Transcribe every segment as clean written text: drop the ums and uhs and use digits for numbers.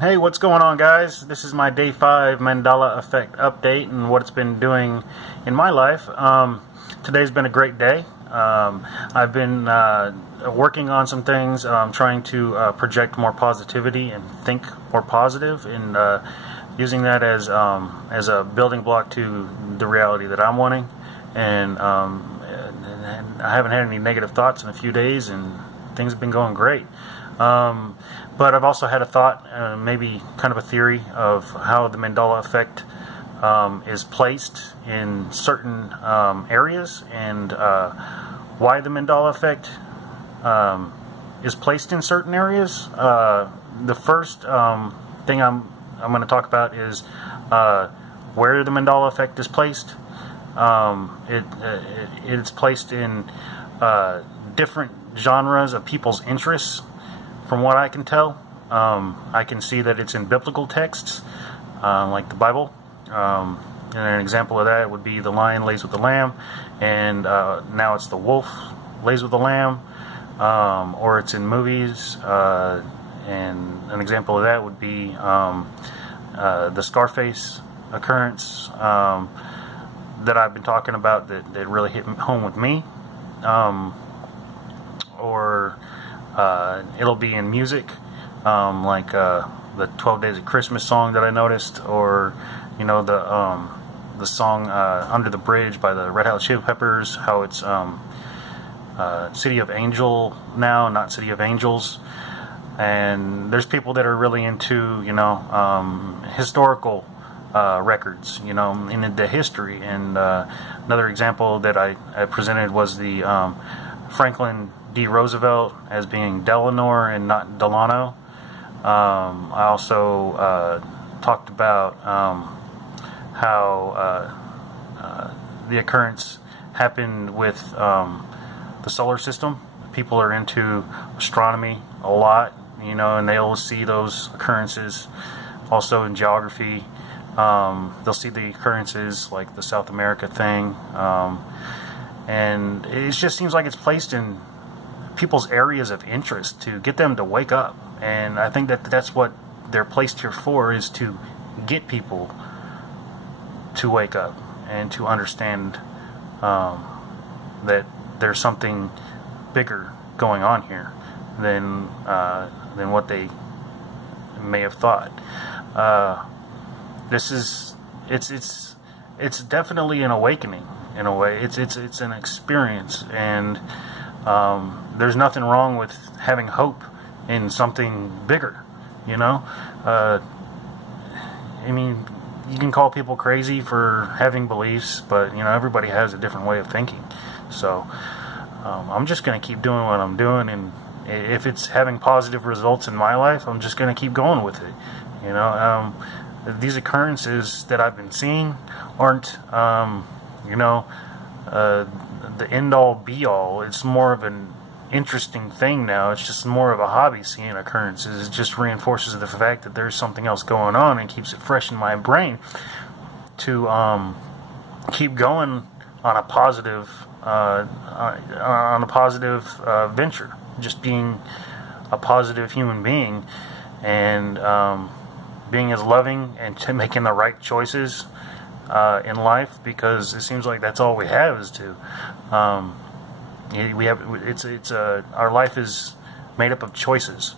Hey, what's going on, guys? This is my Day 5 Mandela Effect update and what it's been doing in my life. Today's been a great day. I've been working on some things, trying to project more positivity and think more positive, and using that as a building block to the reality that I'm wanting. And I haven't had any negative thoughts in a few days, and things have been going great. But I've also had a thought, maybe kind of a theory, of how the Mandela effect is placed in certain areas, and why the Mandela effect is placed in certain areas. The first thing I'm going to talk about is where the Mandela effect is placed. It's placed in different genres of people's interests. From what I can tell, I can see that it's in biblical texts, like the Bible. And an example of that would be the lion lays with the lamb, and now it's the wolf lays with the lamb, or it's in movies. And an example of that would be the Scarface occurrence that I've been talking about, that really hit home with me. Or it'll be in music, like the 12 Days of Christmas song that I noticed, or the song Under the Bridge by the Red Hot Chili Peppers, how it's City of Angel now, not City of Angels. And there's people that are really into historical records, in the history. And another example that I presented was the Franklin D. Roosevelt as being Delano and not Delano. I also talked about how the occurrence happened with the solar system. People are into astronomy a lot, and they'll see those occurrences. Also in geography, they'll see the occurrences like the South America thing, and it just seems like it's placed in people's areas of interest to get them to wake up. And I think that that's what they're placed here for, is to get people to wake up and to understand that there's something bigger going on here than what they may have thought. It's definitely an awakening in a way. It's an experience, and there's nothing wrong with having hope in something bigger, I mean, you can call people crazy for having beliefs, but, everybody has a different way of thinking. So, I'm just going to keep doing what I'm doing, and if it's having positive results in my life, I'm just going to keep going with it. These occurrences that I've been seeing aren't, the end-all, be-all. It's more of an interesting thing now. It's just more of a hobby, seeing occurrences. It just reinforces the fact that there's something else going on, and keeps it fresh in my brain to keep going on a positive venture, just being a positive human being, and being as loving and making the right choices in life, because it seems like that's all we have is to our life is made up of choices.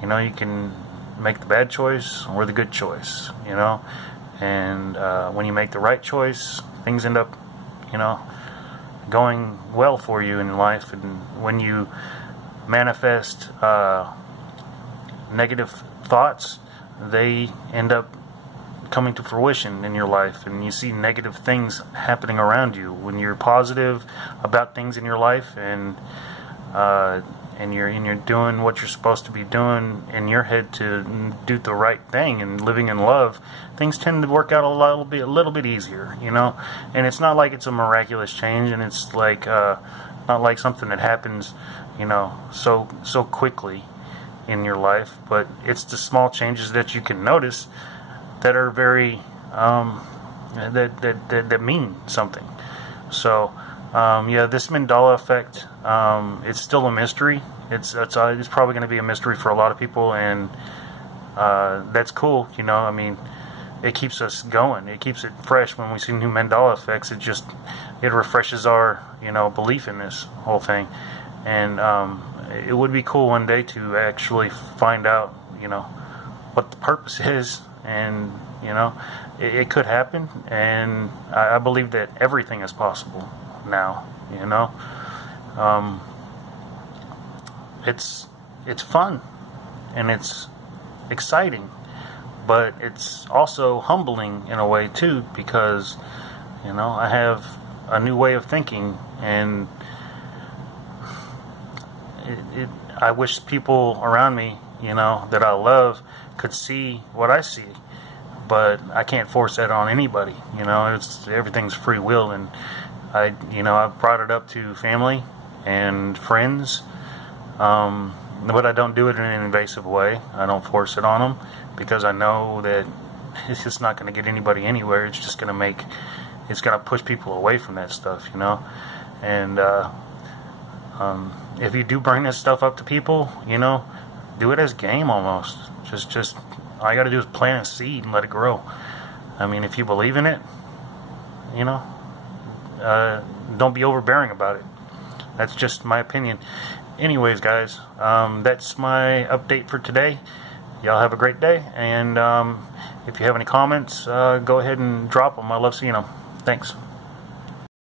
You can make the bad choice or the good choice, and when you make the right choice, things end up going well for you in life. And when you manifest negative thoughts, they end up coming to fruition in your life, and you see negative things happening around you. When you're positive about things in your life, and you're doing what you're supposed to be doing in your head to do the right thing and living in love, things tend to work out a little bit easier, And it's not like it's a miraculous change, and it's like not like something that happens, so quickly in your life. But it's the small changes that you can notice that are very that mean something. So yeah, this Mandela effect, it's still a mystery. It's probably going to be a mystery for a lot of people, and that's cool. You know, I mean, it keeps us going. It keeps it fresh when we see new Mandela effects. It refreshes our, you know, belief in this whole thing. And it would be cool one day to actually find out, you know, what the purpose is. And, you know, it could happen. And I believe that everything is possible now, you know. It's fun and it's exciting, but it's also humbling in a way too, because, you know, I have a new way of thinking, and I wish people around me, you know, that I love could see what I see, but I can't force that on anybody. You know, everything's free will, and I've brought it up to family and friends, but I don't do it in an invasive way. I don't force it on them, because I know that it's just not going to get anybody anywhere. It's just going to push people away from that stuff, you know. And if you do bring this stuff up to people, you know, do it as game almost. Just all you got to do is plant a seed and let it grow. I mean, if you believe in it, you know, don't be overbearing about it. That's just my opinion. Anyways, guys, that's my update for today. Y'all have a great day, and if you have any comments, go ahead and drop them. I love seeing them. Thanks.